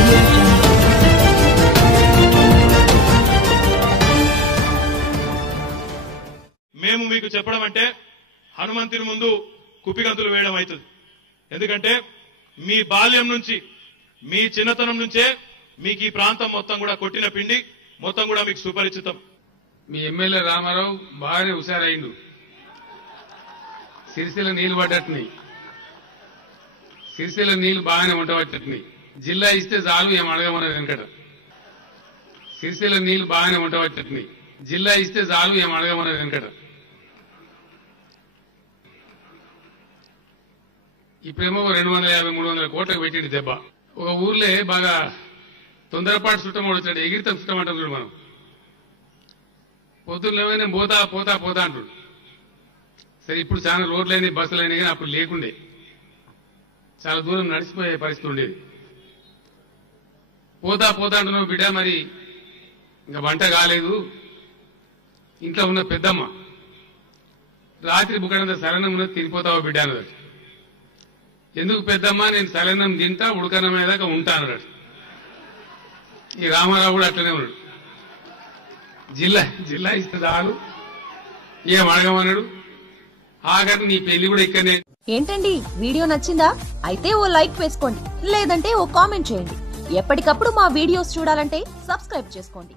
Audio Jungle. మేము మీకు చెప్పడం అంటే హనుమంతుని ముందు కుప్పిగంతులు వేయడం అవుతుంది. ఎందుకంటే మీ బాల్యం నుంచి మీ చిన్నతనం నుంచే మీకు ఈ ప్రాంతం మొత్తం కూడా కొట్టిన పిండి మొత్తం కూడా మీకు సుపరిచితం. మీ ఎమ్మెల్యే రామారావు బాగానే హుషారైండు. సిరిసిల్ల నీళ్లు పడ్డట్టుని, సిరిసిల్ల నీళ్లు బాగానే ఉండబట్టట్టుని. జిల్లా ఇస్తే చాలు ఏం అడగమన్నది వెనకట. సిరిసిల్ల నీళ్లు బాగానే ఉండబట్టట్టుని. జిల్లా ఇస్తే చాలు ఏం అడగమన్నది వెనకట. ఇప్పుడేమో 250-300 కోట్లకు పెట్టింది దెబ్బ. ఒక ఊర్లే బాగా తొందరపాటు చుట్టమోడు వచ్చాడు, ఎగిరితం చుట్టమంటాం చూడు మనం. పొద్దున్నేమైనా పోతా పోతా పోతా అంటుడు. సరే ఇప్పుడు చాలా రోడ్లైనా బస్సులైనా కానీ అప్పుడు లేకుండే, చాలా దూరం నడిచిపోయే పరిస్థితి ఉండేది. పోతా పోతా అంటున్నావు బిడ్డ, మరి ఇంకా వంట కాలేదు, ఇంట్లో ఉన్న పెద్దమ్మ రాత్రి బుక్కడంత సలనం ఉన్నది, తినిపోతావా బిడ్డ అన్నది. ఎందుకు పెద్దమ్మ, నేను సలనం తింటా ఉడకనమేదాకా ఉంటా అన్నాడు. ఈ రామారావు కూడా అట్లనే ఉన్నాడు. జిల్లా ఇస్తే చాలు ఏం అడగమన్నాడు. ఆఖరి నీ పెళ్లి కూడా ఇక్కడనే. ఏంటండి వీడియో నచ్చిందా? అయితే ఓ లైక్ వేసుకోండి, లేదంటే ఓ కామెంట్ చేయండి. ఎప్పటికప్పుడు మా వీడియోస్ చూడాలంటే సబ్స్క్రైబ్ చేసుకోండి.